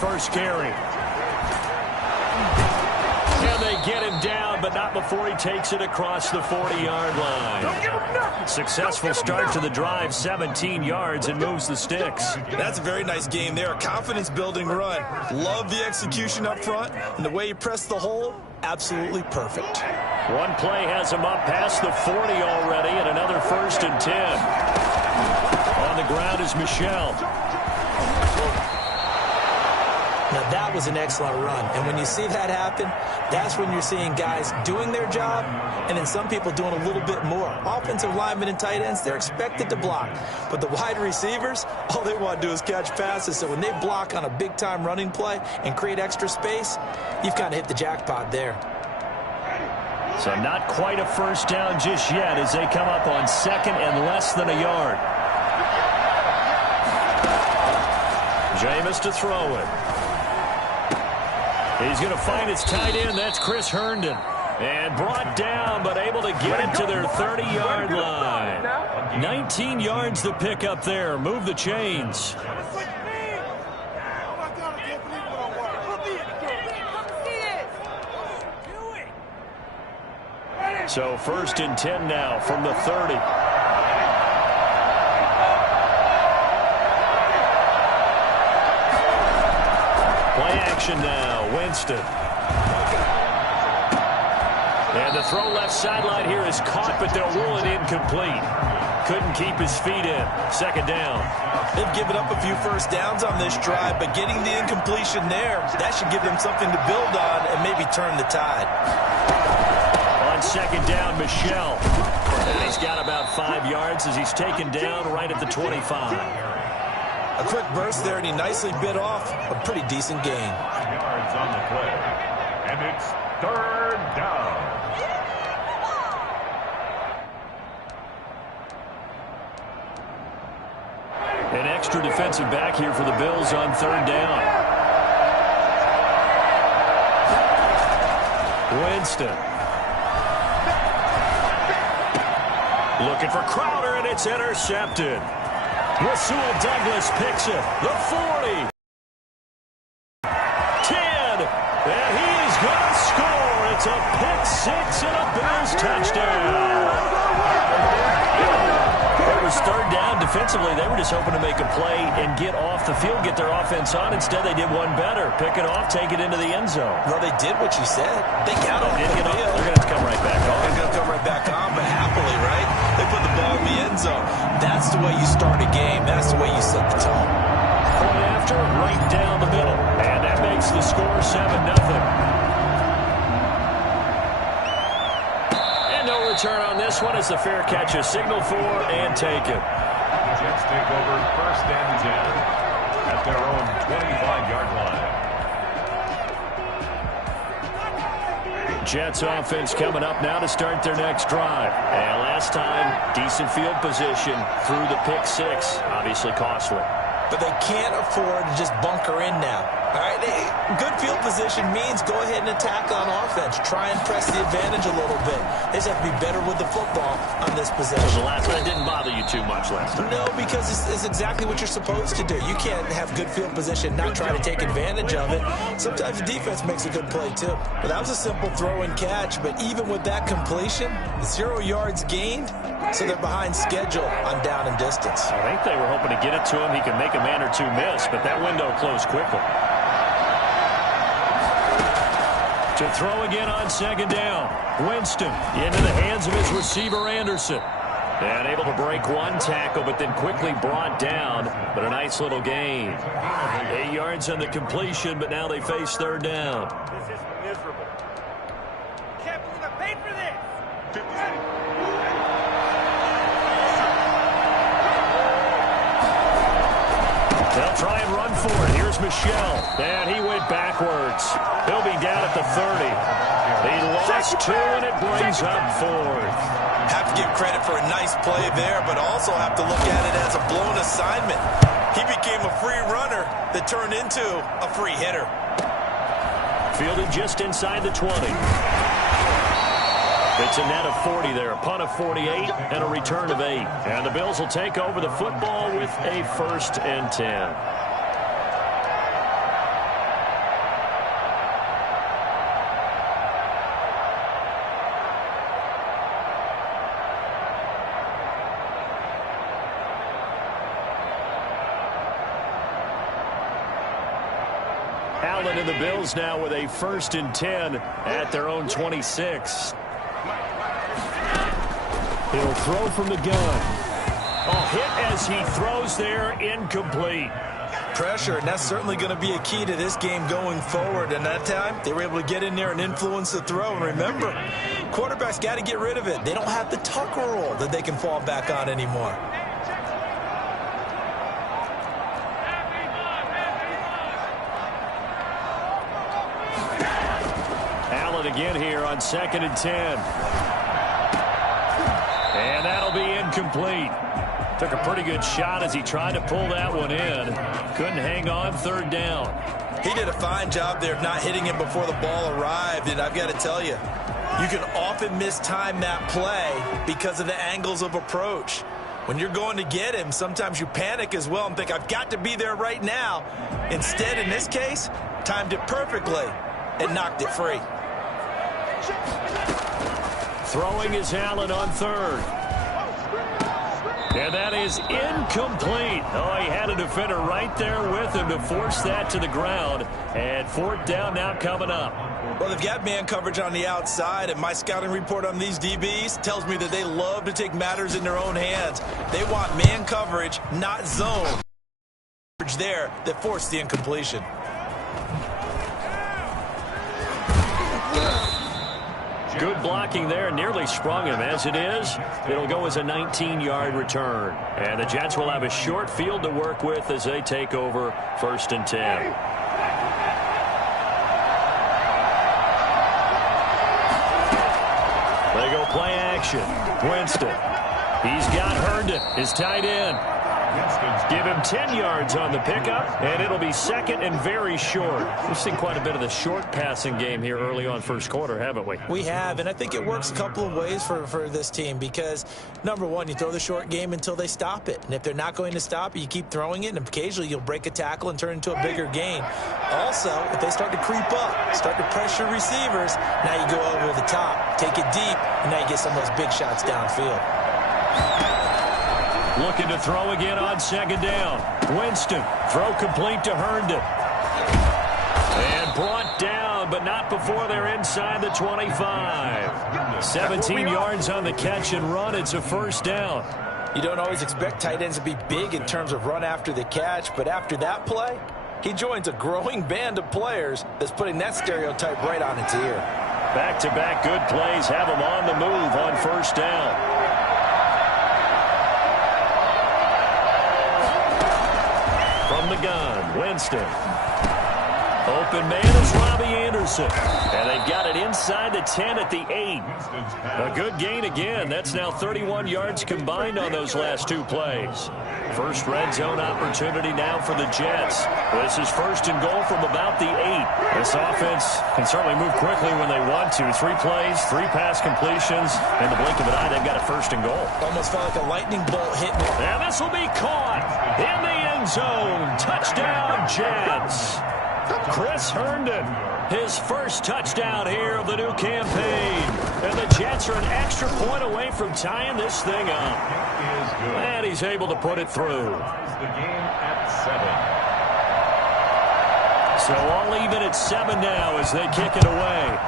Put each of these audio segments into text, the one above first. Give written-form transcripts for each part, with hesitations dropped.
first carry. And they get him down, but not before he takes it across the 40-yard line. Successful start to the drive, 17 yards, and moves the sticks. That's a very nice game there. A confidence-building run. Love the execution up front, and the way he pressed the hole, absolutely perfect. One play has him up past the 40 already, and another 1st and 10. On the ground is Michel. Now, that was an excellent run. And when you see that happen, that's when you're seeing guys doing their job and then some people doing a little bit more. Offensive linemen and tight ends, they're expected to block. But the wide receivers, all they want to do is catch passes. So when they block on a big-time running play and create extra space, you've kind of hit the jackpot there. So not quite a first down just yet as they come up on 2nd and less than a yard. Jameis to throw it. He's going to find his tight end. That's Chris Herndon. And brought down, but able to get it to their 30-yard line. 19 yards to pick up there. Move the chains. So 1st and 10 now from the 30. Play action now, Winston. And the throw left sideline here is caught, but they'll rule it incomplete. Couldn't keep his feet in. 2nd down. They've given up a few first downs on this drive, but getting the incompletion there, that should give them something to build on and maybe turn the tide. On 2nd down, Michel. And he's got about 5 yards as he's taken down right at the 25. A quick burst there, and he nicely bit off a pretty decent gain. Yards on the play. And it's 3rd down. An extra defensive back here for the Bills on 3rd down. Winston. Looking for Crowder, and it's intercepted. Rasul Douglas picks it. The 40. 10. And he is going to score. It's a pick 6 and a Bills touchdown. It was 3rd down. Defensively, they were just hoping to make a play and get off the field, get their offense on. Instead, they did one better. Pick it off, take it into the end zone. Well, they did what you said. They got off the field. They're going to have to come right back on. They're going to come right back on, but happily, right? They put the ball in the end zone. That's the way you start a game. That's the way you set the tone. Point after, right down the middle. And that makes the score 7-0. And no return on this one as the fair catch is signaled for and taken. Jets take over 1st and 10 at their own 25-yard line. Jets offense coming up now to start their next drive. And last time, decent field position through the pick 6. Obviously costly. But they can't afford to just bunker in now. All right, good field position means go ahead and attack on offense. Try and press the advantage a little bit. They just have to be better with the football on this possession. So the last one didn't bother you too much last time. No, because it's exactly what you're supposed to do. You can't have good field position, not try to take advantage of it. Sometimes the defense makes a good play too. But that was a simple throw and catch. But even with that completion, 0 yards gained, so they're behind schedule on down and distance. I think they were hoping to get it to him. He could make a man or two miss, but that window closed quickly. To throw again on 2nd down. Winston into the hands of his receiver, Anderson. And able to break one tackle, but then quickly brought down. But a nice little gain. 8 yards on the completion, but now they face 3rd down. This is miserable. Can't believe I paid for this. They'll try and run for it. Here's Michel. And he went backwards. He'll be down at the 30. He lost 2, and it brings up 4th. Have to give credit for a nice play there, but also have to look at it as a blown assignment. He became a free runner that turned into a free hitter. Fielded just inside the 20. It's a net of 40 there, a punt of 48, and a return of 8. And the Bills will take over the football with a 1st and 10. Allen and the Bills now with a 1st and 10 at their own 26. He'll throw from the gun. Oh, hit as he throws there, incomplete. Pressure, and that's certainly going to be a key to this game going forward. And that time, they were able to get in there and influence the throw. And remember, quarterbacks got to get rid of it. They don't have the Tucker rule that they can fall back on anymore. Allen again here on 2nd and 10. And that'll be incomplete. Took a pretty good shot as he tried to pull that one in. Couldn't hang on 3rd down. He did a fine job there of not hitting him before the ball arrived. And I've got to tell you, you can often mistime that play because of the angles of approach. When you're going to get him, sometimes you panic as well and think, I've got to be there right now. Instead, in this case, timed it perfectly and knocked it free. Throwing is Allen on 3rd. And that is incomplete. Oh, he had a defender right there with him to force that to the ground. And 4th down now coming up. Well, they've got man coverage on the outside, and my scouting report on these DBs tells me that they love to take matters in their own hands. They want man coverage, not zone. There that forced the incompletion. Good blocking there, nearly sprung him. As it is, it'll go as a 19-yard return. And the Jets will have a short field to work with as they take over 1st and 10. They go play action. Winston. He's got Herndon, his tight end. Give him 10 yards on the pickup, and it'll be 2nd and very short. We've seen quite a bit of the short passing game here early on 1st quarter, haven't we? We have, and I think it works a couple of ways for this team because, number one, you throw the short game until they stop it. And if they're not going to stop it, you keep throwing it, and occasionally you'll break a tackle and turn into a bigger gain. Also, if they start to creep up, start to pressure receivers, now you go over the top, take it deep, and now you get some of those big shots downfield. Looking to throw again on 2nd down. Winston, throw complete to Herndon. And brought down, but not before they're inside the 25. 17 yards on the catch and run. It's a 1st down. You don't always expect tight ends to be big in terms of run after the catch, but after that play, he joins a growing band of players that's putting that stereotype right on its ear. Back-to-back good plays have him on the move on 1st down. From the gun, Winston. Open man is Robbie Anderson. And they've got it inside the 10 at the 8. A good gain again. That's now 31 yards combined on those last 2 plays. First red zone opportunity now for the Jets. This is 1st and goal from about the 8. This offense can certainly move quickly when they want to. 3 plays, 3 pass completions. In the blink of an eye, they've got a 1st and goal. Almost felt like a lightning bolt hitting it. And this will be caught in the end zone. Touchdown, Jets. Chris Herndon, his 1st touchdown here of the new campaign. And the Jets are an extra point away from tying this thing up. And he's able to put it through. The game at 7. So all even at 7 now as they kick it away.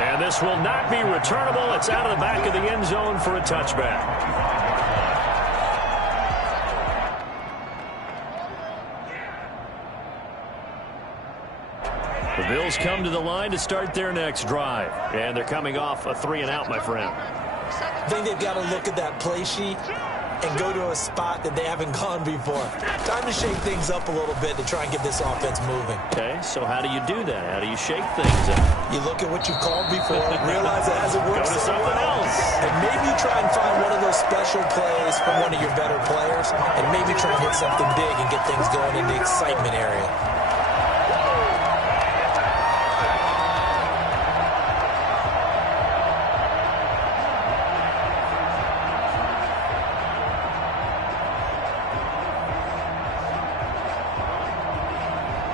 And this will not be returnable. It's out of the back of the end zone for a touchback. The Bills come to the line to start their next drive. And they're coming off a 3-and-out, my friend. I think they've got to look at that play sheet and go to a spot that they haven't gone before. Time to shake things up a little bit to try and get this offense moving. Okay, so how do you do that? How do you shake things up? You look at what you called before, realize it hasn't worked Go to something else. and maybe try and find one of those special plays from one of your better players, and maybe try and hit something big and get things going in the excitement area.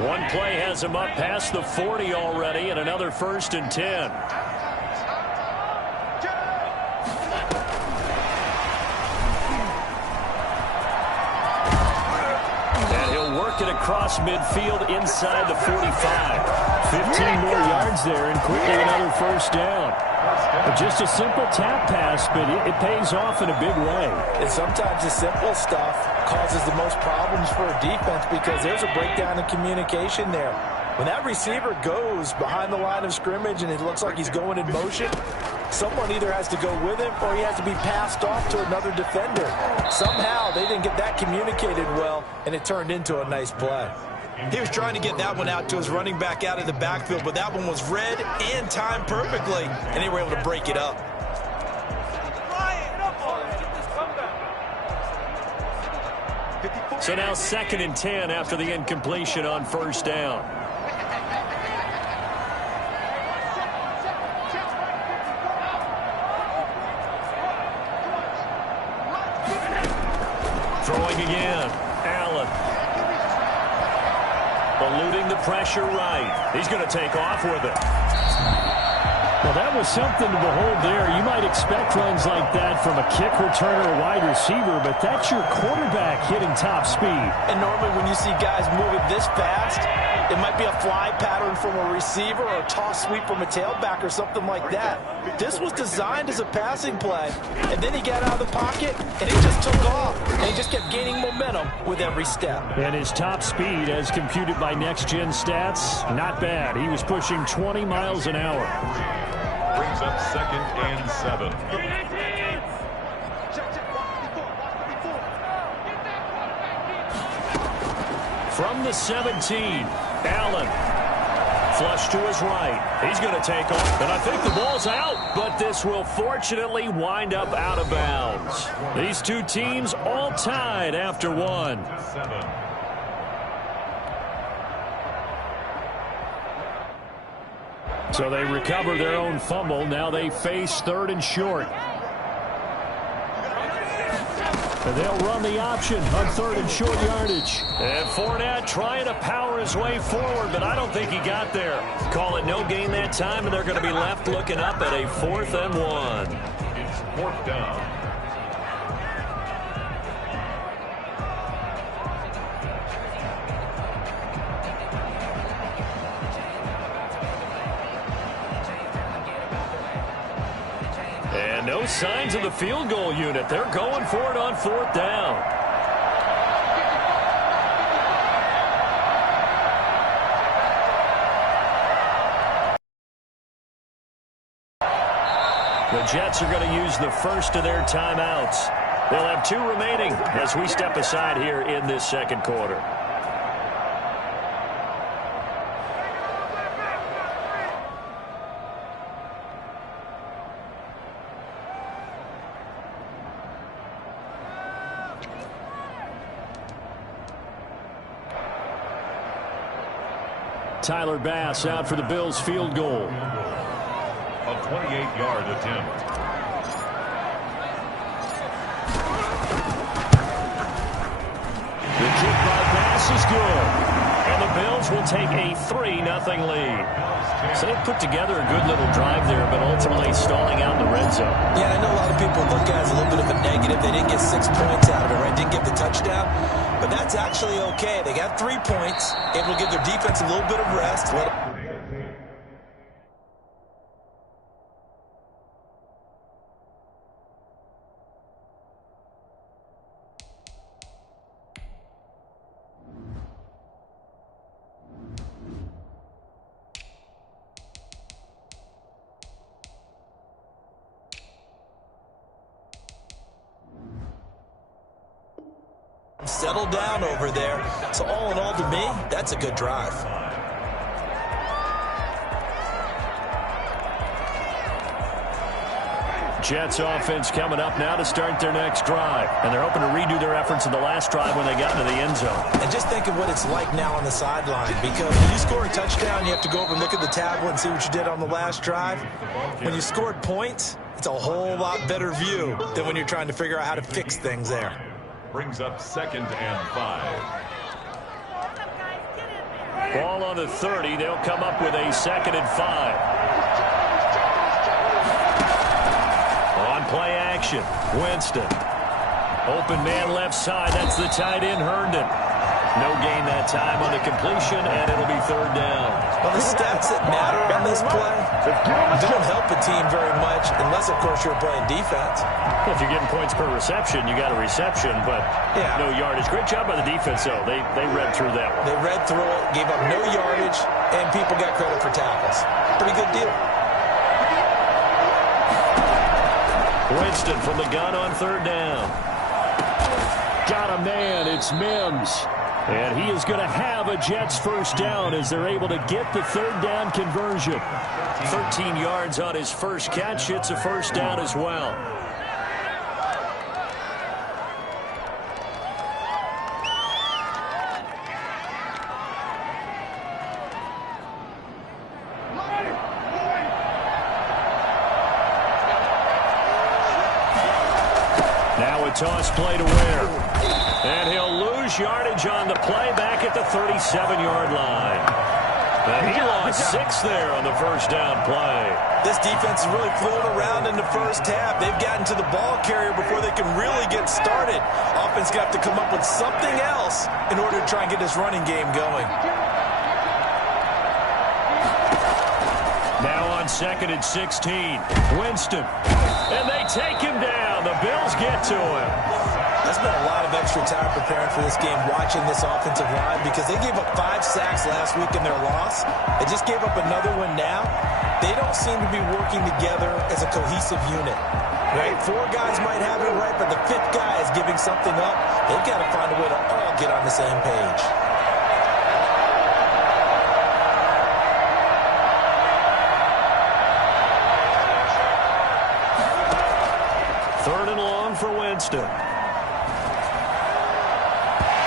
One play has him up past the 40 already, and another 1st and 10. across midfield inside the 45. 15 more yards there and quickly another first down. But just a simple tap pass, but it pays off in a big way. And sometimes the simple stuff causes the most problems for a defense because there's a breakdown in communication there. When that receiver goes behind the line of scrimmage and it looks like he's going in motion, someone either has to go with him or he has to be passed off to another defender. Somehow they didn't get that communicated well, and it turned into a nice play. He was trying to get that one out to his running back out of the backfield, but that one was read and timed perfectly, and they were able to break it up. So now 2nd and 10 after the incompletion on first down. Throwing again. Allen. Eluding the pressure right. He's going to take off with it. Well, that was something to behold there. You might expect runs like that from a kick returner or wide receiver, but that's your quarterback hitting top speed. And normally when you see guys moving this fast, it might be a fly pattern from a receiver or a toss sweep from a tailback or something like that. This was designed as a passing play, and then he got out of the pocket, and he just took off, and he just kept gaining momentum with every step. And his top speed, as computed by Next Gen Stats, not bad. He was pushing 20 miles an hour. Brings up 2nd and 7. From the 17, Allen. Flush to his right. He's going to take off. And I think the ball's out, but this will fortunately wind up out of bounds. These two teams all tied after one. 7. So they recover their own fumble. Now they face 3rd and short. And they'll run the option on 3rd and short yardage. And Fournette trying to power his way forward, but I don't think he got there. Call it no gain that time, and they're going to be left looking up at a 4th and 1. It's 4th down. And no signs of the field goal unit. They're going for it on 4th down. The Jets are going to use the first of their timeouts. They'll have 2 remaining as we step aside here in this 2nd quarter. Tyler Bass out for the Bills field goal. A 28-yard attempt. The kick by Bass is good. And the Bills will take a 3-0 lead. So they put together a good little drive there, but ultimately stalling out in the red zone. Yeah, I know a lot of people look at it as a little bit of a negative. They didn't get 6 points out of it, right? Didn't get the touchdown. But that's actually okay. They got 3 points, able to give their defense a little bit of rest. Settle down over there. So all in all, to me, that's a good drive. Jets offense coming up now to start their next drive. And they're hoping to redo their efforts in the last drive when they got into the end zone. And just think of what it's like now on the sideline, because when you score a touchdown, you have to go over and look at the tablet and see what you did on the last drive. When you scored points, it's a whole lot better view than when you're trying to figure out how to fix things there. Brings up 2nd and 5. Ball on the 30. They'll come up with a 2nd and 5. On play action, Winston. Open man left side. That's the tight end, Herndon. No gain that time on the completion, and it'll be third down. Well, the stats that matter on this play don't help a team very much, unless, of course, you're playing defense. If you're getting points per reception, you got a reception, but no yardage. Great job by the defense, though. They read through that one. They read through it, gave up no yardage, and people got credit for tackles. Pretty good deal. Winston from the gun on third down. Got a man. It's Mims. And he is going to have a Jets first down as they're able to get the third down conversion. 13 yards on his first catch. It's a first down as well. Now a toss play to Ware. And he'll lose yardage on the play back at the 37-yard line. And he lost 6 there on the first down play. This defense is really fluid around in the first half. They've gotten to the ball carrier before they can really get started. Offense got to come up with something else in order to try and get this running game going. Now on 2nd and 16, Winston. And they take him down. The Bills get to him. I spent a lot of extra time preparing for this game, watching this offensive line, because they gave up 5 sacks last week in their loss. They just gave up another one now. They don't seem to be working together as a cohesive unit. Right? 4 guys might have it right, but the 5th guy is giving something up. They've got to find a way to all get on the same page. Third and long for Winston.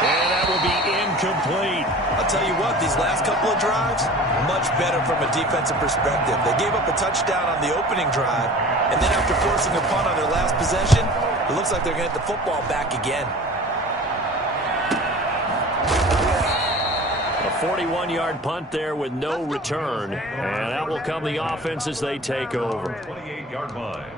And that will be incomplete. I'll tell you what, these last couple of drives, much better from a defensive perspective. They gave up a touchdown on the opening drive, and then after forcing a punt on their last possession, it looks like they're going to get the football back again. A 41-yard punt there with no return. And that will come the offense as they take over. 28-yard line.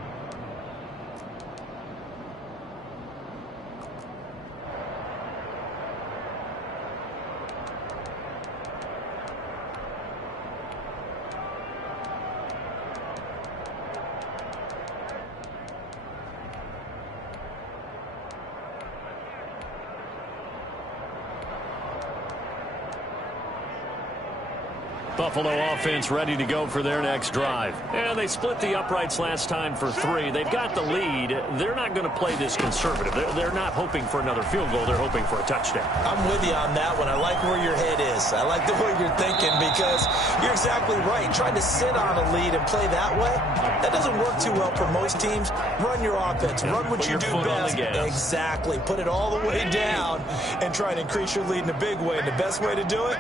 Buffalo offense ready to go for their next drive. And they split the uprights last time for 3. They've got the lead. They're not going to play this conservative. They're not hoping for another field goal. They're hoping for a touchdown. I'm with you on that one. I like where your head is. I like the way you're thinking, because you're exactly right. Trying to sit on a lead and play that way, that doesn't work too well for most teams. Run your offense. Run what you do best. Exactly. Put it all the way down and try and increase your lead in a big way. And the best way to do it,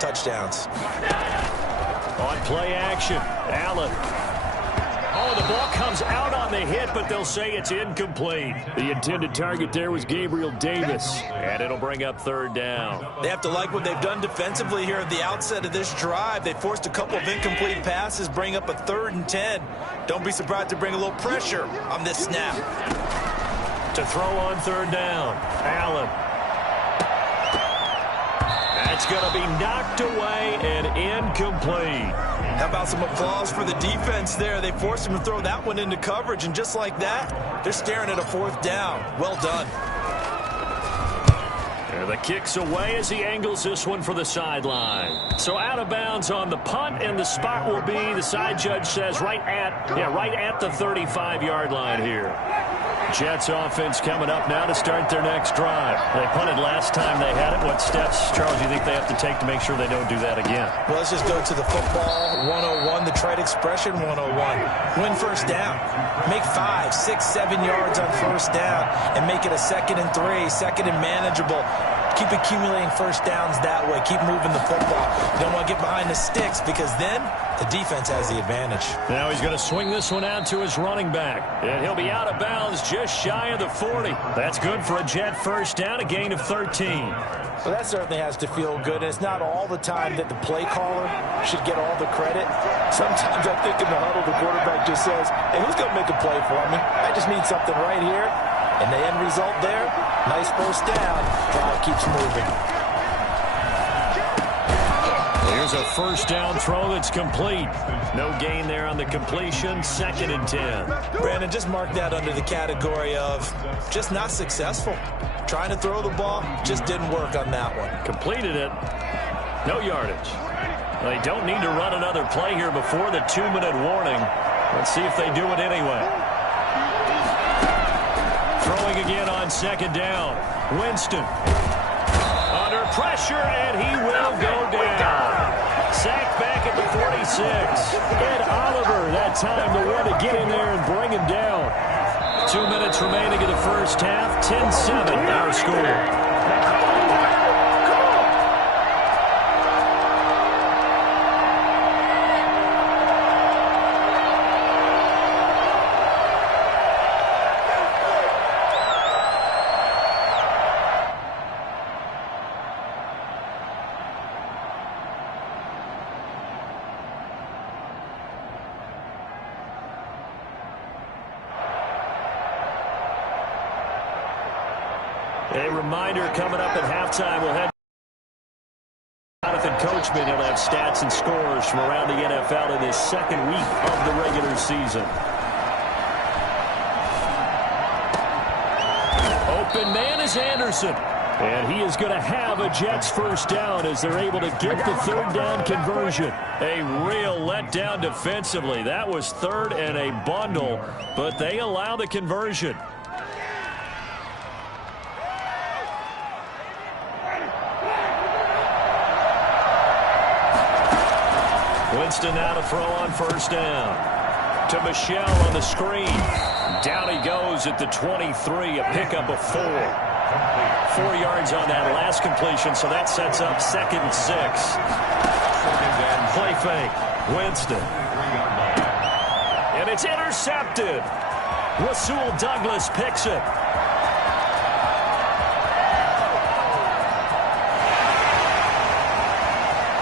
touchdowns. On play action, Allen. Oh, the ball comes out on the hit, but they'll say it's incomplete. The intended target there was Gabriel Davis. And it'll bring up third down. They have to like what they've done defensively here at the outset of this drive. They forced a couple of incomplete passes, bring up a 3rd and 10. Don't be surprised to bring a little pressure on this snap. To throw on third down, Allen. That's going to be knocked away and incomplete. How about some applause for the defense there? They forced him to throw that one into coverage, and just like that, they're staring at a 4th down. Well done. And the kick's away as he angles this one for the sideline. So out of bounds on the punt, and the spot will be, the side judge says, right at the 35-yard line here. Jets offense coming up now to start their next drive. They punted last time they had it. What steps, Charles, you think they have to take to make sure they don't do that again? Well, let's just go to the football 101, the trade expression 101. Win first down. Make 5, 6, 7 yards on first down and make it a 2nd and 3, 2nd and manageable. Keep accumulating first downs that way. Keep moving the football. You don't want to get behind the sticks, because then the defense has the advantage. Now he's going to swing this one out to his running back. And he'll be out of bounds just shy of the 40. That's good for a Jet first down, a gain of 13. Well, that certainly has to feel good. And it's not all the time that the play caller should get all the credit. Sometimes I think in the huddle, the quarterback just says, hey, who's going to make a play for me? I just need something right here. And the end result there, nice first down. Drive keeps moving. Here's a first down throw that's complete. No gain there on the completion. 2nd and 10. Brandon, just mark that under the category of just not successful. Trying to throw the ball, just didn't work on that one. Completed it. No yardage. They don't need to run another play here before the 2-minute warning. Let's see if they do it anyway. Throwing again on 2nd down. Winston. Under pressure, and he will go down. Sacked back at the 46. Ed Oliver, that time the one to get in there and bring him down. 2 minutes remaining in the first half. 10-7 our score. A reminder coming up at halftime. We'll have Jonathan Coachman. He'll have stats and scores from around the NFL in his 2nd week of the regular season. Open man is Anderson. And he is going to have a Jets first down as they're able to get the 3rd down conversion. A real letdown defensively. That was 3rd and a bundle, but they allow the conversion. Winston now to throw on first down. To Michel on the screen. Down he goes at the 23, a pickup of 4. 4 yards on that last completion, so that sets up 2nd and 6. Play fake. Winston. And it's intercepted. Rasul Douglas picks it.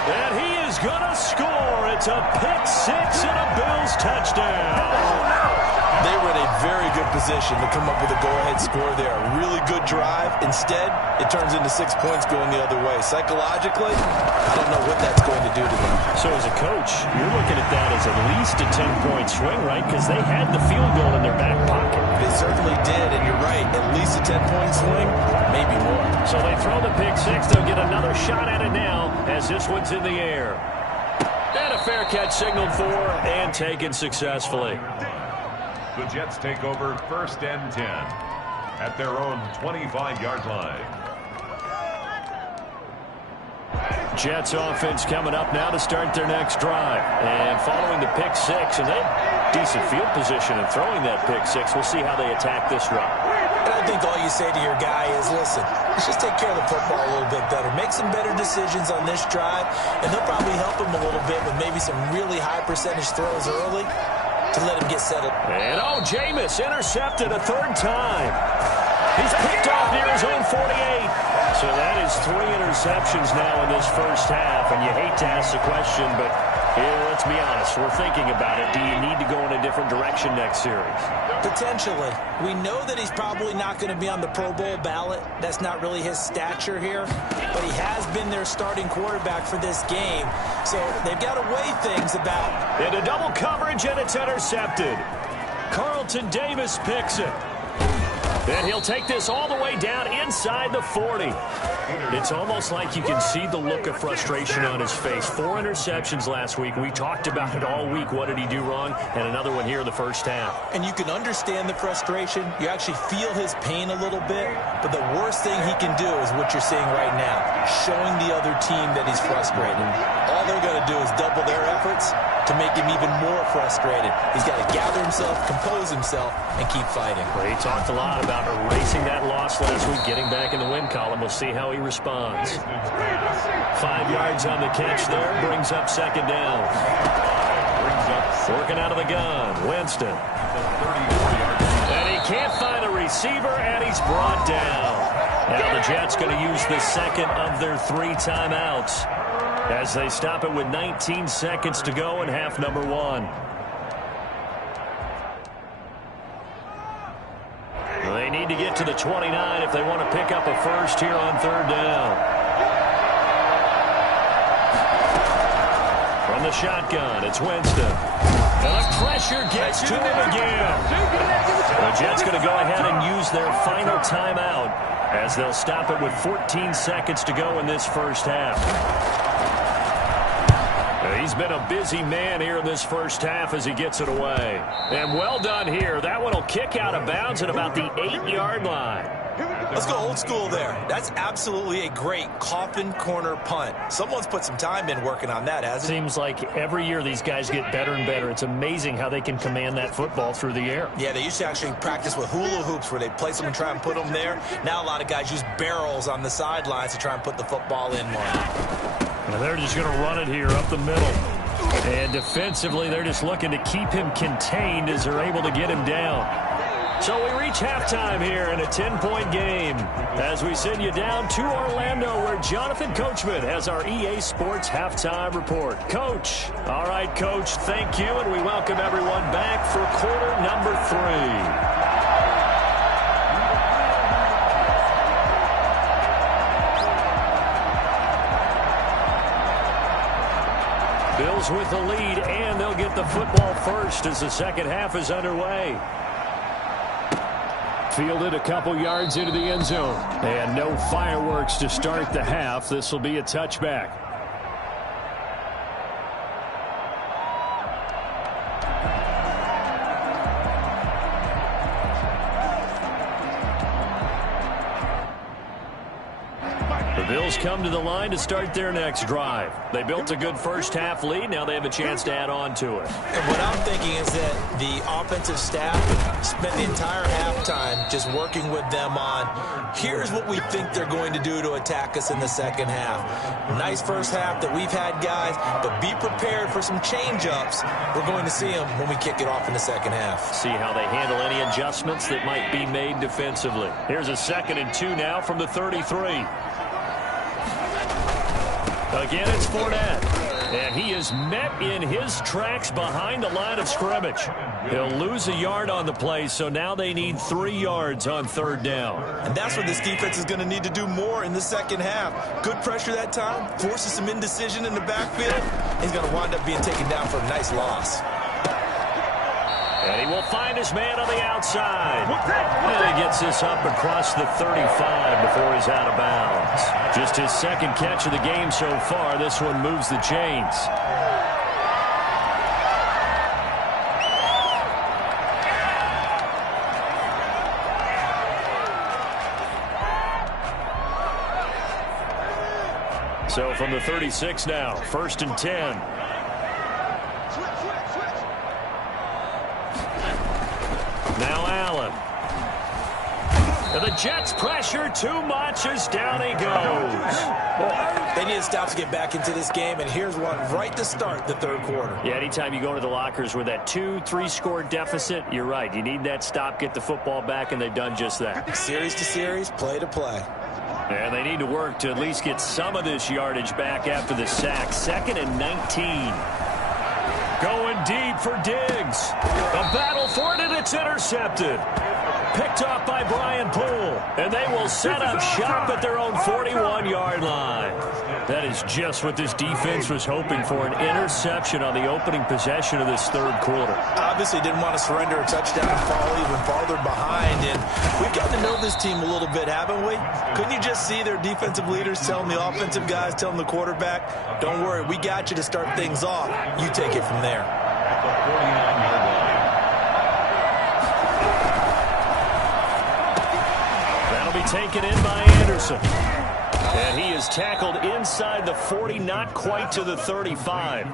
And he is going to score. It's a pick 6 and a Bills touchdown. They were in a very good position to come up with a go-ahead score there. A really good drive. Instead, it turns into 6 points going the other way. Psychologically, I don't know what that's going to do to them. So as a coach, you're looking at that as at least a 10-point swing, right? Because they had the field goal in their back pocket. They certainly did, and you're right. At least a 10-point swing, maybe more. So they throw the pick 6. They'll get another shot at it now as this one's in the air. And a fair catch signaled for and taken successfully. The Jets take over 1st and 10 at their own 25-yard line. Jets offense coming up now to start their next drive. And following the pick 6, and they have decent field position in throwing that pick 6. We'll see how they attack this drive. And I think all you say to your guy is, listen, let's just take care of the football a little bit better. Make some better decisions on this drive, and they'll probably help him a little bit with maybe some really high percentage throws early to let him get settled. And Jameis intercepted a 3rd time. He's picked off near his own 48. So that is 3 interceptions now in this first half, and you hate to ask the question, but here, let's be honest, we're thinking about it. Do you need to go in a different direction next series? Potentially. We know that he's probably not going to be on the Pro Bowl ballot. That's not really his stature here, but he has been their starting quarterback for this game, so they've got to weigh things about. Into double coverage, and it's intercepted. Carlton Davis picks it. And he'll take this all the way down inside the 40. It's almost like you can see the look of frustration on his face. 4 interceptions last week. We talked about it all week. What did he do wrong? And another one here in the first half. And you can understand the frustration. You actually feel his pain a little bit. But the worst thing he can do is what you're seeing right now, showing the other team that he's frustrated. All they're going to do is double their efforts to make him even more frustrated. He's got to gather himself, compose himself, and keep fighting. Well, he talked a lot about erasing that loss last week, getting back in the win column. We'll see how he responds. 5 yards on the catch there, brings up 2nd down. Working out of the gun, Winston. And he can't find a receiver, and he's brought down. Now the Jets going to use the 2nd of their 3 timeouts as they stop it with 19 seconds to go in half number 1. They need to get to the 29 if they want to pick up a first here on 3rd down. the shotgun, it's Winston. And the pressure gets to him again. The Jets going to go ahead and use their final timeout as they'll stop it with 14 seconds to go in this first half. He's been a busy man here in this first half as he gets it away. And well done here. That one will kick out of bounds at about the 8-yard line. Let's go old school there. That's absolutely a great coffin corner punt. Someone's put some time in working on that, hasn't it? Seems like every year these guys get better and better. It's amazing how they can command that football through the air. Yeah, they used to actually practice with hula hoops where they place them and try and put them there. Now a lot of guys use barrels on the sidelines to try and put the football in more. Now they're just going to run it here up the middle. And defensively, they're just looking to keep him contained as they're able to get him down. So we reach halftime here in a 10-point game as we send you down to Orlando where Jonathan Coachman has our EA Sports halftime report. Coach. All right, Coach, thank you, and we welcome everyone back for quarter number 3. Bills with the lead, and they'll get the football first as the second half is underway. Fielded a couple yards into the end zone. And no fireworks to start the half. This will be a touchback. The Bills come to the line to start their next drive. They built a good first-half lead. Now they have a chance to add on to it. And what I'm thinking is that the offensive staff spent the entire halftime just working with them on, here's what we think they're going to do to attack us in the second half. Nice first half that we've had, guys, but be prepared for some change-ups. We're going to see them when we kick it off in the second half. See how they handle any adjustments that might be made defensively. Here's a 2nd and 2 now from the 33. Again, it's Fournette, and he is met in his tracks behind the line of scrimmage. He'll lose a yard on the play, so now they need 3 yards on 3rd down. And that's what this defense is going to need to do more in the second half. Good pressure that time, forces some indecision in the backfield. He's going to wind up being taken down for a nice loss. And he will find his man on the outside. And he gets this up across the 35 before he's out of bounds. Just his 2nd catch of the game so far. This one moves the chains. So from the 36 now, 1st and 10. Now Allen. And the Jets pressure too much as down he goes. Well, they need to stop to get back into this game, and here's one right to start the 3rd quarter. Yeah, anytime you go into the lockers with that 2-3 score deficit, you're right. You need that stop, get the football back, and they've done just that. Series to series, play to play. And they need to work to at least get some of this yardage back after the sack. 2nd and 19. Going deep for Diggs. A battle for it, and it's intercepted. Picked up by Brian Poole. And they will set up shop at their own 41-yard line. That is just what this defense was hoping for, an interception on the opening possession of this 3rd quarter. Obviously didn't want to surrender a touchdown and fall even farther behind. And we've gotten to know this team a little bit, haven't we? Couldn't you just see their defensive leaders telling the offensive guys, telling the quarterback, don't worry, we got you to start things off. You take it from there. That'll be taken in by Anderson. And he is tackled inside the 40, not quite to the 35.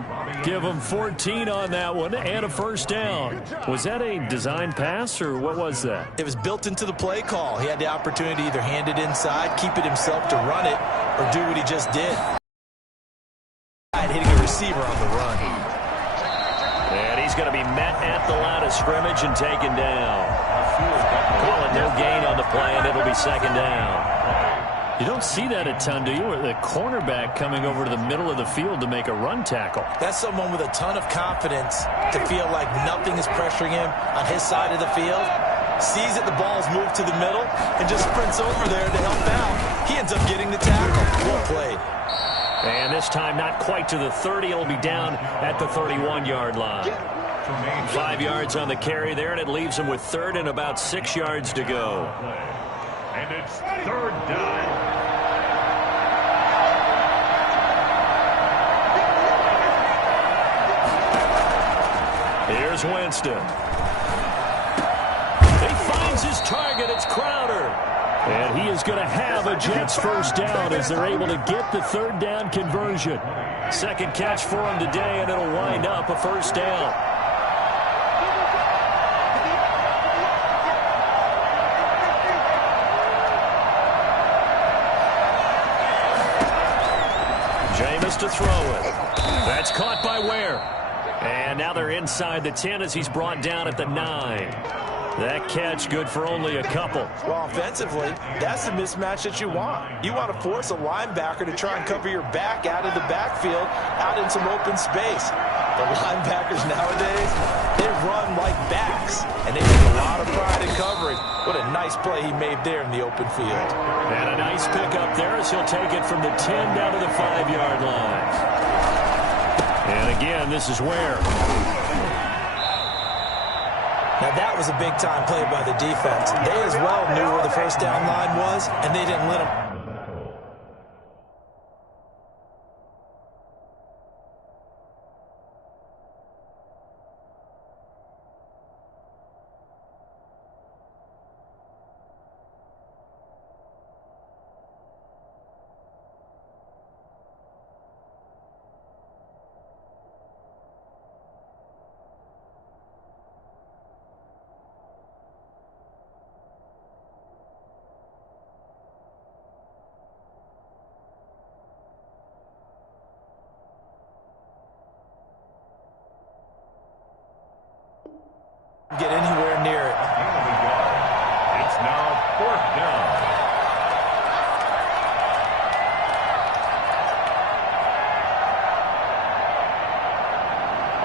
Give him 14 on that one and a 1st down. Was that a design pass or what was that? It was built into the play call. He had the opportunity to either hand it inside, keep it himself to run it, or do what he just did. Hitting a receiver on the run. And he's going to be met at the line of scrimmage and taken down. Calling no gain on the play, and it'll be 2nd down. You don't see that a ton, do you? The cornerback coming over to the middle of the field to make a run tackle. That's someone with a ton of confidence to feel like nothing is pressuring him on his side of the field. Sees that the ball's moved to the middle and just sprints over there to help out. He ends up getting the tackle. Well played. And this time not quite to the 30. It'll be down at the 31-yard line. 5 yards on the carry there, and it leaves him with third and about 6 yards to go. And it's third down. Here's Winston. He finds his target. It's Crowder. And he is going to have a Jets first down as they're able to get the third down conversion. Second catch for him today, and it'll wind up a first down. Jameis to throw it. That's caught by Ware. And now they're inside the 10 as he's brought down at the 9. That catch good for only a couple. Well, offensively, that's the mismatch that you want. You want to force a linebacker to try and cover your back out of the backfield, out in some open space. The linebackers nowadays, they run like backs, and they take a lot of pride in covering. What a nice play he made there in the open field. And a nice pickup there as he'll take it from the 10 down to the 5-yard line. And again, this is Ware. Now, that was a big-time play by the defense. They as well knew where the first down line was, and they didn't let them. Get anywhere near it. It's now fourth down.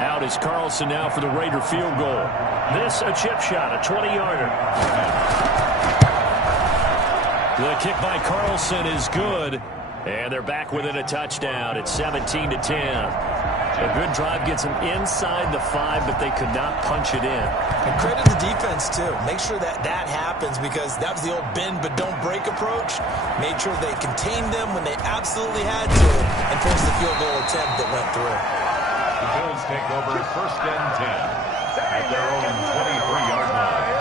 Out is Carlson now for the Raider field goal. This a chip shot, a 20-yarder. The kick by Carlson is good, and they're back within a touchdown. It's 17-10. A good drive gets them inside the 5, but they could not punch it in. And credit the defense, too. Make sure that happens, because that was the old bend but don't break approach. Made sure they contained them when they absolutely had to and forced the field goal attempt that went through. The Bills take over first and 10 at their own 23-yard line.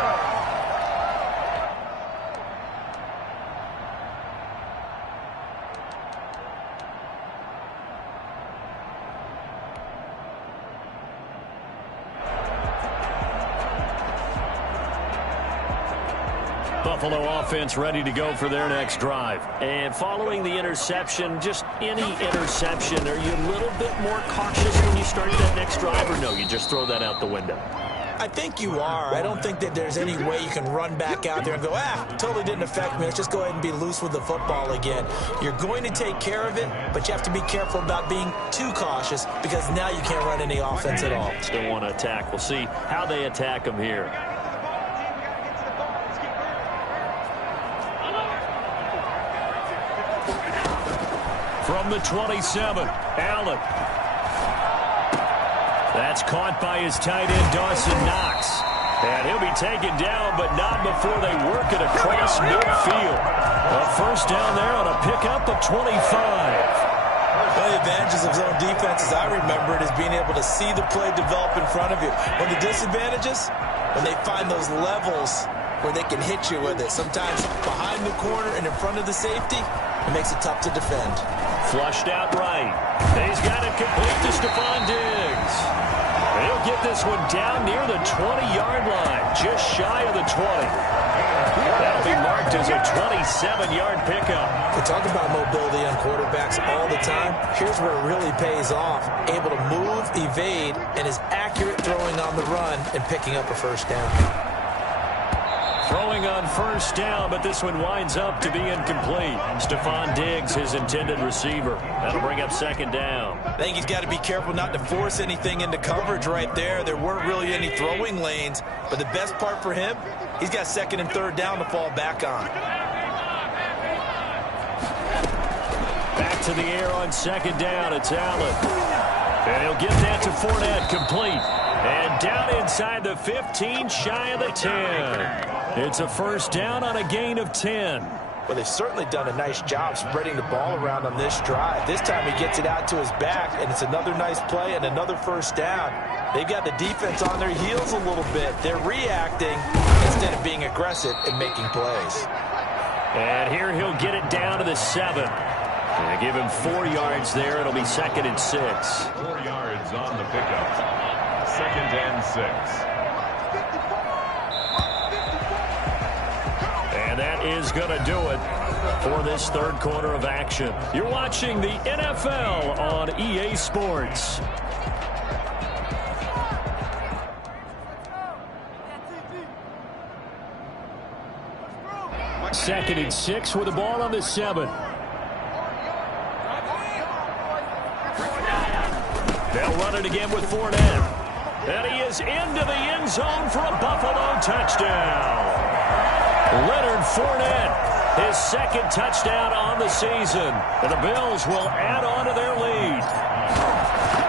Buffalo offense ready to go for their next drive. And following the interception, just any interception, are you a little bit more cautious when you start that next drive, or no, you just throw that out the window? I think you are. I don't think that there's any way you can run back out there and go, totally didn't affect me. Let's just go ahead and be loose with the football again. You're going to take care of it, but you have to be careful about being too cautious, because now you can't run any offense at all. Still want to attack. We'll see how they attack them here. From the 27, Allen. That's caught by his tight end, Dawson Knox. And he'll be taken down, but not before they work it across midfield. A first down there on a pickup of 25. One of the advantages of zone defense, as I remember it, is being able to see the play develop in front of you. One of the disadvantages, when they find those levels where they can hit you with it. Sometimes behind the corner and in front of the safety, it makes it tough to defend. Flushed out right. He's got it complete to Stephon Diggs. He'll get this one down near the 20-yard line, just shy of the 20. That'll be marked as a 27-yard pickup. We talk about mobility on quarterbacks all the time. Here's where it really pays off. Able to move, evade, and is accurate throwing on the run and picking up a first down. Throwing on first down, but this one winds up to be incomplete. Stephon Diggs, his intended receiver. That'll bring up second down. I think he's got to be careful not to force anything into coverage right there. There weren't really any throwing lanes, but the best part for him, he's got second and third down to fall back on. Back to the air on second down. It's Allen. And he'll get that to Fournette, complete. And down inside the 15, shy of the 10. It's a first down on a gain of 10. Well, they've certainly done a nice job spreading the ball around on this drive. This time he gets it out to his back, and it's another nice play and another first down. They've got the defense on their heels a little bit. They're reacting instead of being aggressive and making plays. And here he'll get it down to the 7. And give him 4 yards there. It'll be 2nd and 6. 4 yards on the pickup. 2nd and 6. And that is going to do it for this third quarter of action. You're watching the NFL on EA Sports. Second and 6 with the ball on the 7. They'll run it again with Fournette. And he is into the end zone for a Buffalo touchdown. Leonard Fournette, his 2nd touchdown on the season. And the Bills will add on to their lead.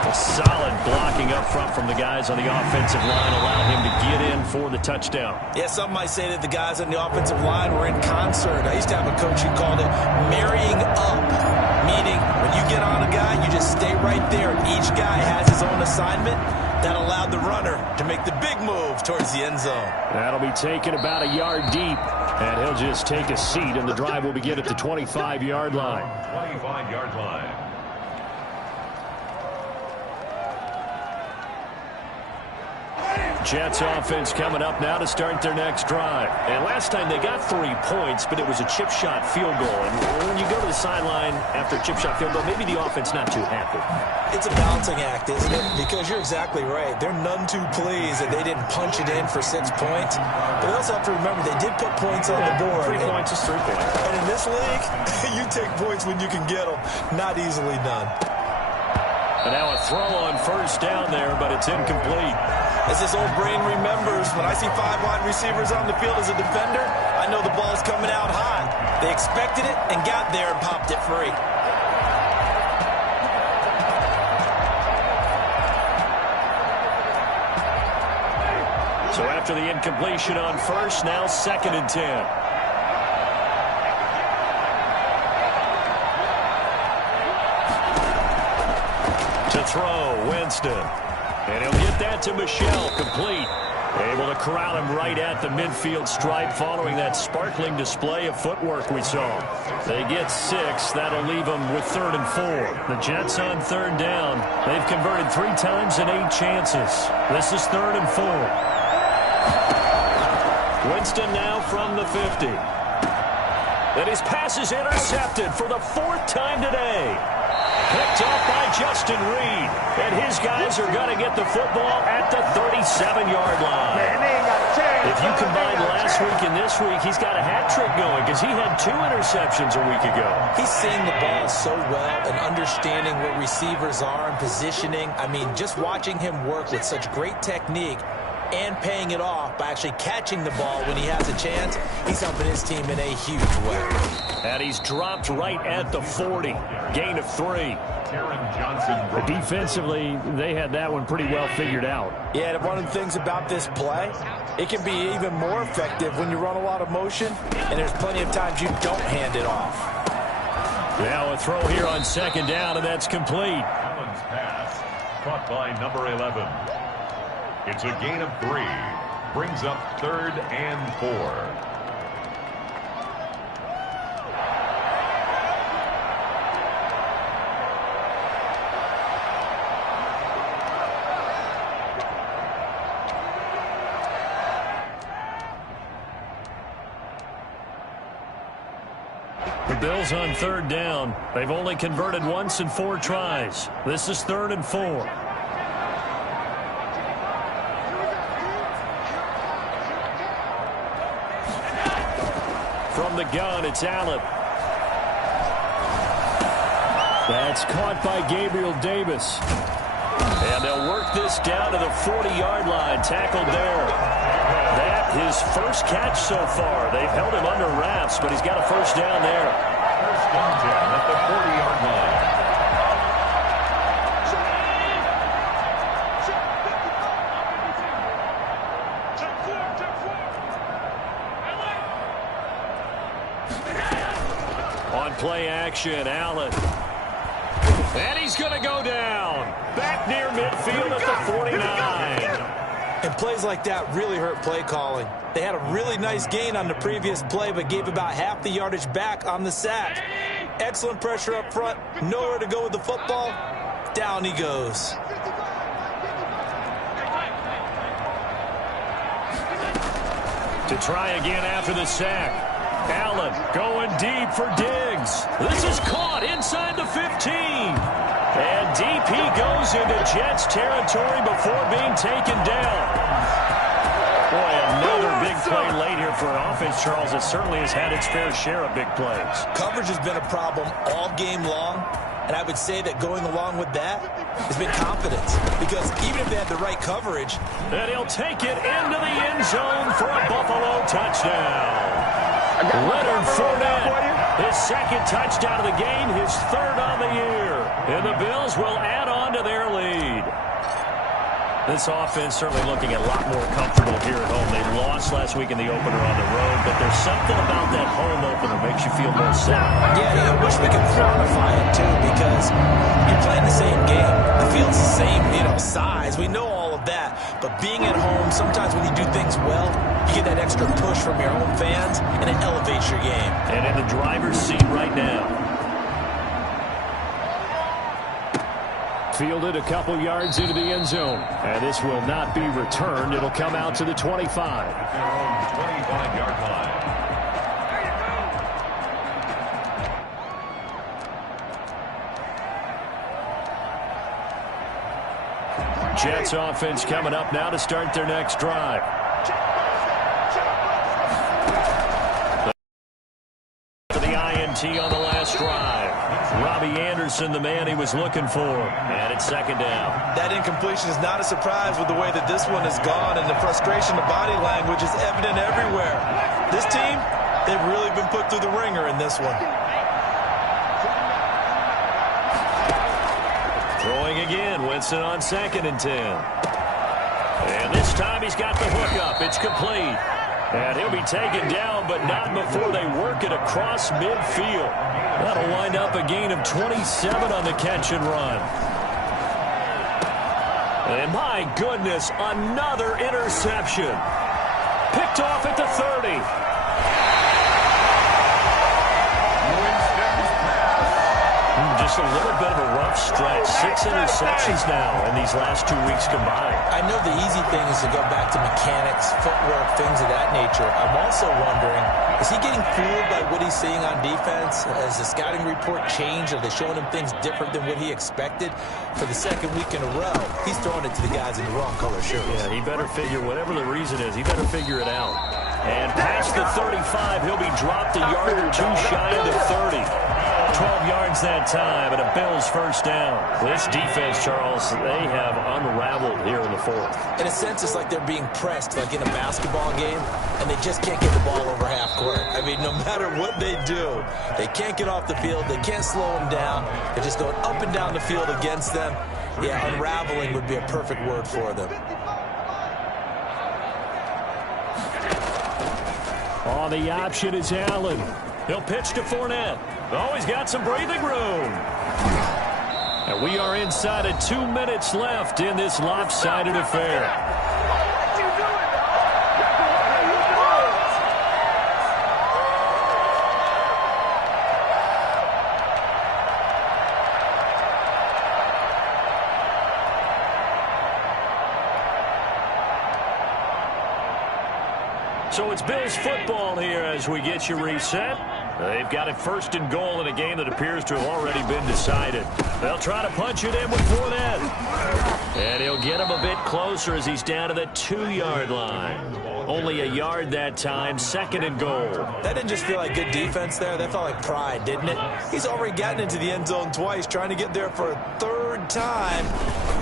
A solid blocking up front from the guys on the offensive line allowed him to get in for the touchdown. Yeah, some might say that the guys on the offensive line were in concert. I used to have a coach who called it marrying up, meaning when you get on a guy, you just stay right there. Each guy has his own assignment. That allowed the runner to make the big move towards the end zone. That'll be taken about a yard deep, and he'll just take a seat, and the drive will begin at the 25-yard line. 25-yard line. Jets offense coming up now to start their next drive. And last time they got 3 points, but it was a chip shot field goal. And when you go to the sideline after a chip shot field goal, maybe the offense not too happy. It's a balancing act, isn't it? Because you're exactly right. They're none too pleased that they didn't punch it in for 6 points. But they also have to remember they did put points on the board. 3 points is 3 points. And in this league, you take points when you can get them. Not easily done. And now a throw on first down there, but it's incomplete. As this old brain remembers, when I see 5 wide receivers on the field as a defender, I know the ball's coming out hot. They expected it and got there and popped it free. So after the incompletion on first, now 2nd and 10. To throw, Winston. And he'll get that to Michel, complete. Able to corral him right at the midfield stripe following that sparkling display of footwork we saw. They get 6. That'll leave them with 3rd and 4. The Jets on 3rd down. They've converted 3 times in 8 chances. This is 3rd and 4. Winston now from the 50. And his pass is intercepted for the 4th time today. Picked off by Justin Reed. And his guys are going to get the football at the 37-yard line. If you combine last week and this week, he's got a hat trick going because he had 2 interceptions a week ago. He's seeing the ball so well and understanding what receivers are and positioning. I mean, just watching him work with such great technique and paying it off by actually catching the ball when he has a chance, he's helping his team in a huge way. And he's dropped right at the 40. Gain of 3. Defensively, they had that one pretty well figured out. Yeah, and one of the things about this play, it can be even more effective when you run a lot of motion, and there's plenty of times you don't hand it off. Now a throw here on 2nd down, and that's complete. Allen's pass caught by number 11. It's a gain of 3. Brings up 3rd and 4. The Bills on 3rd down. They've only converted once in 4 tries. This is 3rd and 4. From the gun, it's Allen. That's caught by Gabriel Davis. And they'll work this down to the 40-yard line. Tackled there. That his first catch so far. They've held him under wraps, but he's got a first down there. First and 10 at the 40-yard line. play action. Allen. And he's going to go down. Back near midfield at the 49. And plays like that really hurt play calling. They had a really nice gain on the previous play, but gave about half the yardage back on the sack. Excellent pressure up front. Nowhere to go with the football. Down he goes. To try again after the sack. Allen going deep for Diggs. This is caught inside the 15. And DP goes into Jets territory before being taken down. Boy, another big play late here for an offense, Charles, that certainly has had its fair share of big plays. Coverage has been a problem all game long. And I would say that going along with that has been confidence. Because even if they had the right coverage. And he'll take it into the end zone for a Buffalo touchdown. Leonard Fournette, his second touchdown of the game, his third on the year. And the Bills will add on to their lead. This offense certainly looking a lot more comfortable here at home. They lost last week in the opener on the road, but there's something about that home opener makes you feel more set. Yeah, I wish we could quantify it, too, because you're playing the same game. The field's the same, size. We know all of that. But being at home, sometimes when you do things well, you get that extra push from your home fans, and it elevates your game. And in the driver's seat right now. Fielded a couple yards into the end zone. And this will not be returned. It'll come out to the 25. 25-yard line. Jets offense coming up now to start their next drive. For the INT on the last drive. Robbie Anderson, the man he was looking for. And it's second down. That incompletion is not a surprise with the way that this one has gone, and the frustration, the body language is evident everywhere. This team, they've really been put through the ringer in this one. Throwing again, Winston on 2nd and 10. And this time he's got the hook up. It's complete. And he'll be taken down, but not before they work it across midfield. That'll wind up a gain of 27 on the catch and run. And my goodness, another interception. Picked off at the 30. Just a little bit of a rough stretch. 6 interceptions now in these last 2 weeks combined. I know the easy thing is to go back to mechanics, footwork, things of that nature. I'm also wondering, is he getting fooled by what he's seeing on defense? Has the scouting report changed? Are they showing him things different than what he expected? For the second week in a row, he's throwing it to the guys in the wrong color shirts. Yeah, he better figure, whatever the reason is, he better figure it out. And past the 35, he'll be dropped a yard or two shy of the 30. 12 yards that time, and a Bills first down. This defense, Charles, they have unraveled here in the fourth. In a sense, it's like they're being pressed, like in a basketball game, and they just can't get the ball over half court. I mean, no matter what they do, they can't get off the field. They can't slow them down. They're just going up and down the field against them. Yeah, unraveling would be a perfect word for them. On the option is Allen. He'll pitch to Fournette. Oh, he's got some breathing room. And we are inside of 2 minutes left in this lopsided affair. So it's Bills football here as we get you reset. They've got it 1st and goal in a game that appears to have already been decided. They'll try to punch it in with Fournette. And he'll get him a bit closer as he's down to the 2-yard line. Only a yard that time, 2nd and goal. That didn't just feel like good defense there. That felt like pride, didn't it? He's already gotten into the end zone twice, trying to get there for a 3rd time.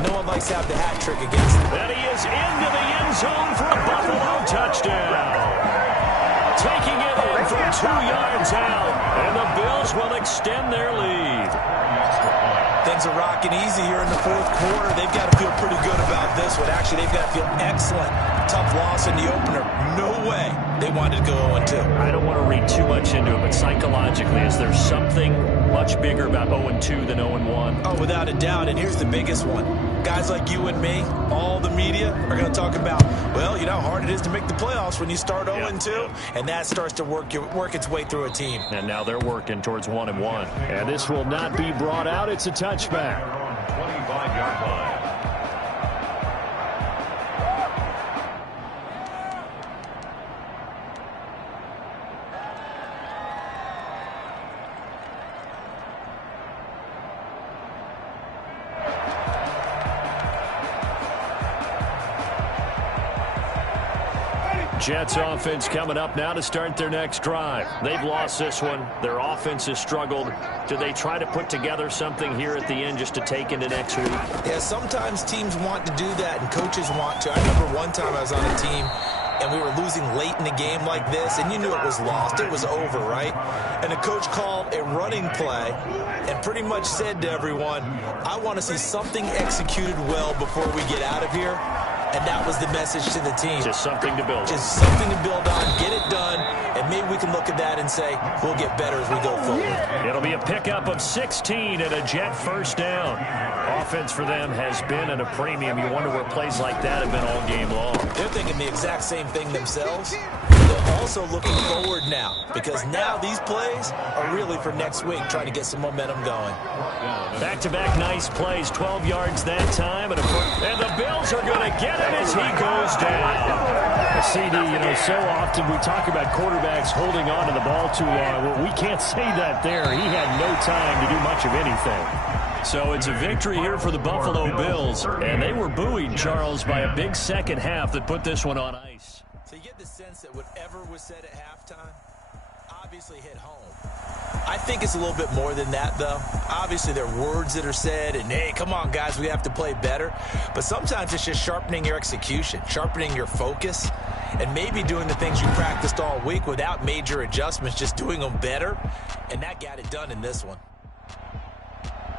No one likes to have the hat trick against him. And he is into the end zone for a Buffalo touchdown. Taking it in from 2 yards out, and the Bills will extend their lead. Things are rocking easy here in the 4th quarter. They've got to feel pretty good about this one. Actually, they've got to feel excellent. Tough loss in the opener. No way they wanted to go 0-2. I don't want to read too much into it, but psychologically, is there something much bigger about 0-2 than 0-1? Oh, without a doubt, and here's the biggest one. Guys like you and me, all the media, are going to talk about, well, you know how hard it is to make the playoffs when you start 0-2, and that starts to work its way through a team. And now they're working towards 1-1. And this will not be brought out. It's a touchback. 25-yard line. Jets offense coming up now to start their next drive. They've lost this one. Their offense has struggled. Do they try to put together something here at the end just to take into next week? Yeah, sometimes teams want to do that and coaches want to. I remember one time I was on a team and we were losing late in the game like this, and you knew it was lost. It was over, right? And the coach called a running play and pretty much said to everyone, I want to see something executed well before we get out of here. And that was the message to the team. Just something to build. Just something to build on, get it done, and maybe we can look at that and say, we'll get better as we go forward. It'll be a pickup of 16 and a Jet first down. Offense for them has been at a premium. You wonder where plays like that have been all game long. They're thinking the exact same thing themselves. They're also looking forward now, because now these plays are really for next week, trying to get some momentum going. Back-to-back nice plays, 12 yards that time, and the Bills are going to get it as he goes down. CD, you know, so often we talk about quarterbacks holding on to the ball too long. Well, we can't say that there. He had no time to do much of anything. So it's a victory here for the Buffalo Bills, and they were buoyed, Charles, by a big second half that put this one on ice. So you get the sense that whatever was said at halftime obviously hit home. I think it's a little bit more than that, though. Obviously, there are words that are said, and, hey, come on, guys, we have to play better. But sometimes it's just sharpening your execution, sharpening your focus, and maybe doing the things you practiced all week without major adjustments, just doing them better. And that got it done in this one.